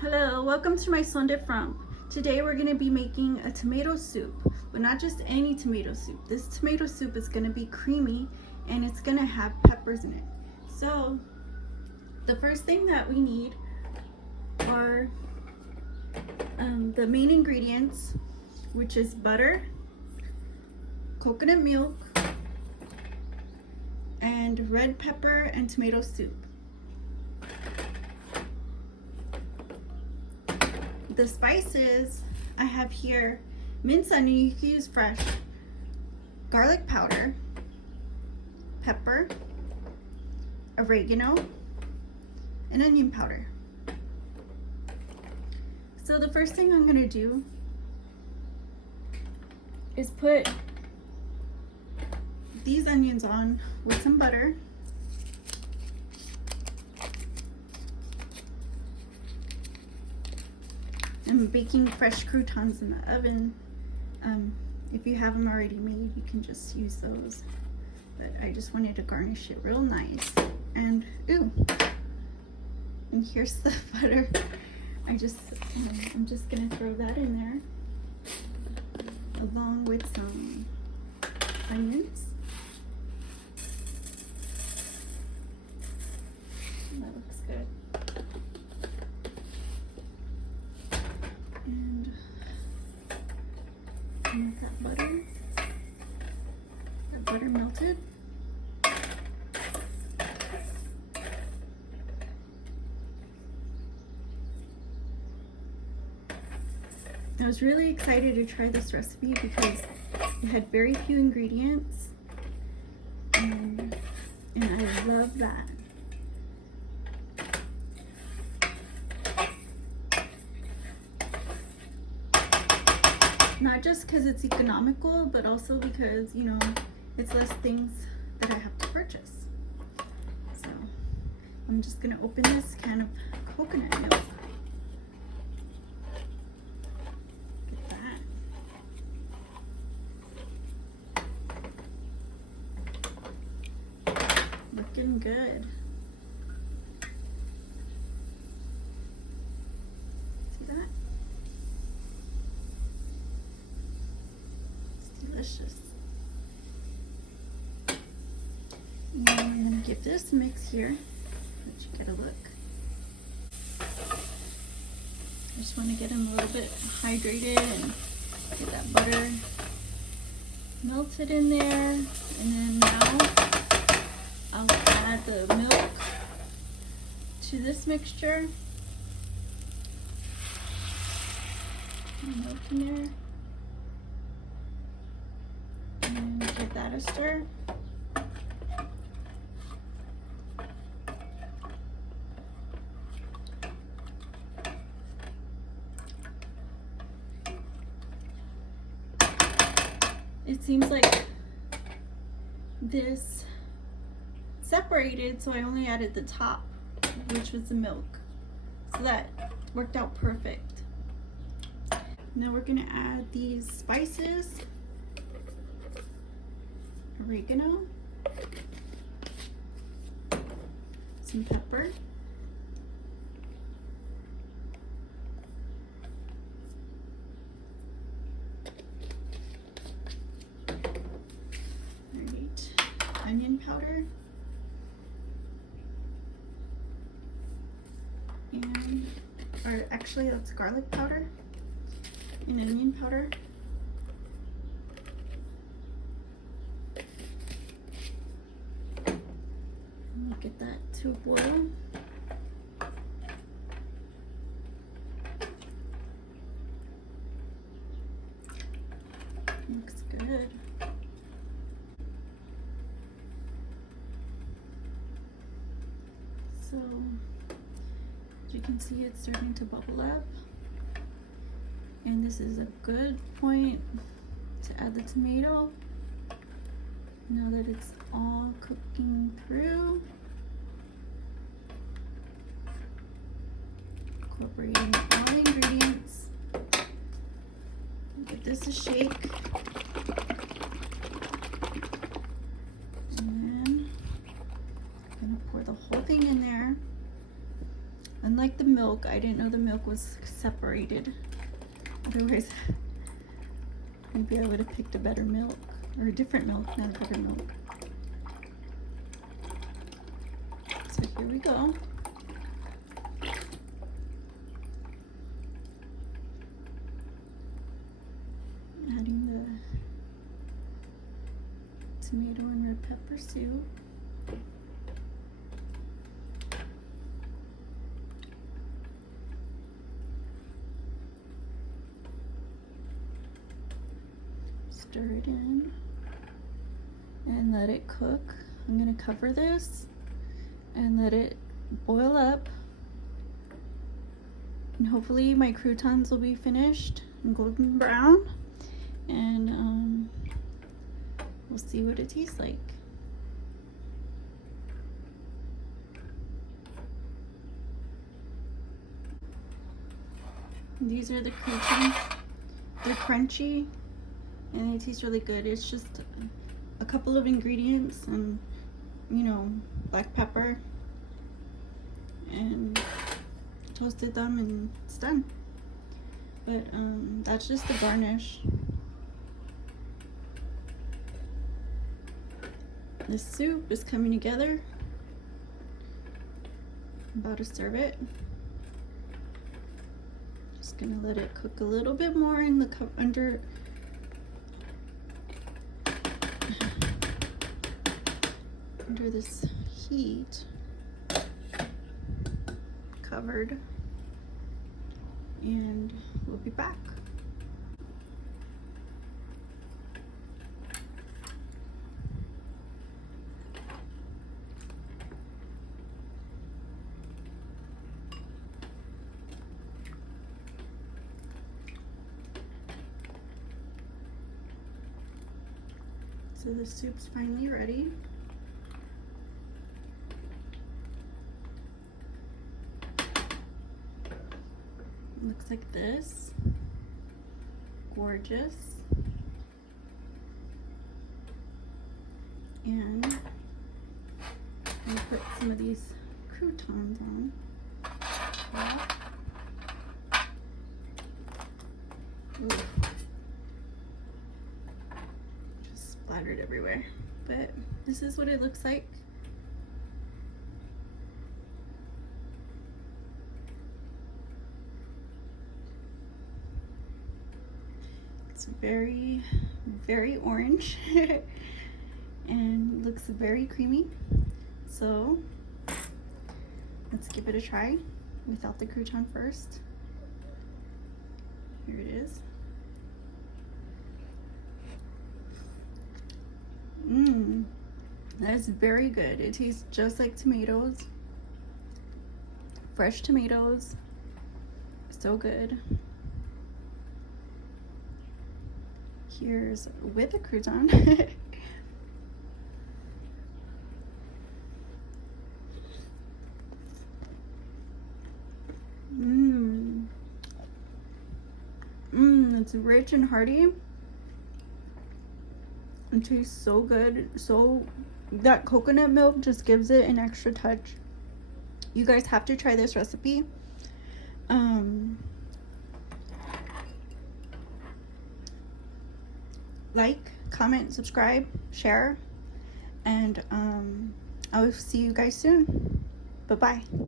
Hello, welcome to my Sonde Fromp. Today we're going to be making a tomato soup, but not just any tomato soup. This tomato soup is going to be creamy and it's going to have peppers in it. So the first thing that we need are the main ingredients, which is butter, coconut milk, and red pepper and tomato soup. The spices I have here: minced onion, you can use fresh, garlic powder, pepper, oregano, and onion powder. So the first thing I'm going to do is put these onions on with some butter. I'm baking fresh croutons in the oven. If you have them already made, you can just use those. But I just wanted to garnish it real nice. And ooh, and here's the butter. I'm just gonna throw that in there, along with some onions. That looks good. And with that butter melted. I was really excited to try this recipe because it had very few ingredients, and I love that. Not just because it's economical, but also because, you know, it's less things that I have to purchase. So I'm just gonna open this can of coconut milk. Get that. Looking good. See that? Delicious. And I'm going to give this a mix here. Let you get a look. I just want to get them a little bit hydrated and get that butter melted in there. And then now I'll add the milk to this mixture. Milk in there. And give that a stir. It seems like this separated, so I only added the top, which was the milk. So that worked out perfect. Now we're gonna add these spices. Oregano, some pepper, alright, onion powder, and, or actually that's garlic powder and onion powder. Get that to a boil. Looks good. So, as you can see, it's starting to bubble up. And this is a good point to add the tomato. Now that it's all cooking through. Incorporating all the ingredients. Give this a shake. And then I'm gonna pour the whole thing in there. Unlike the milk, I didn't know the milk was separated. Otherwise, maybe I would have picked a better milk, or a different milk, not a better milk. So here we go. Adding the tomato and red pepper soup. Stir it in and let it cook. I'm gonna cover this and let it boil up, and hopefully my croutons will be finished and golden brown, and we'll see what it tastes like. These are the croutons. They're crunchy and they taste really good. It's just a couple of ingredients and, you know, black pepper, and toasted them and it's done. But that's just the garnish. The soup is coming together. I'm about to serve it. Just gonna let it cook a little bit more in the cup under this heat, covered, and we'll be back. So the soup's finally ready. Looks like this. Gorgeous. And I'll put some of these croutons on. Ooh. Just splattered everywhere. But this is what it looks like. It's very, very orange and looks very creamy. So let's give it a try without the crouton first. Here it is. That is very good. It tastes just like tomatoes. Fresh tomatoes. So good. Here's with a crouton. It's rich and hearty. It tastes so good. So that coconut milk just gives it an extra touch. You guys have to try this recipe. Like, comment, subscribe, share, and I will see you guys soon. Bye-bye.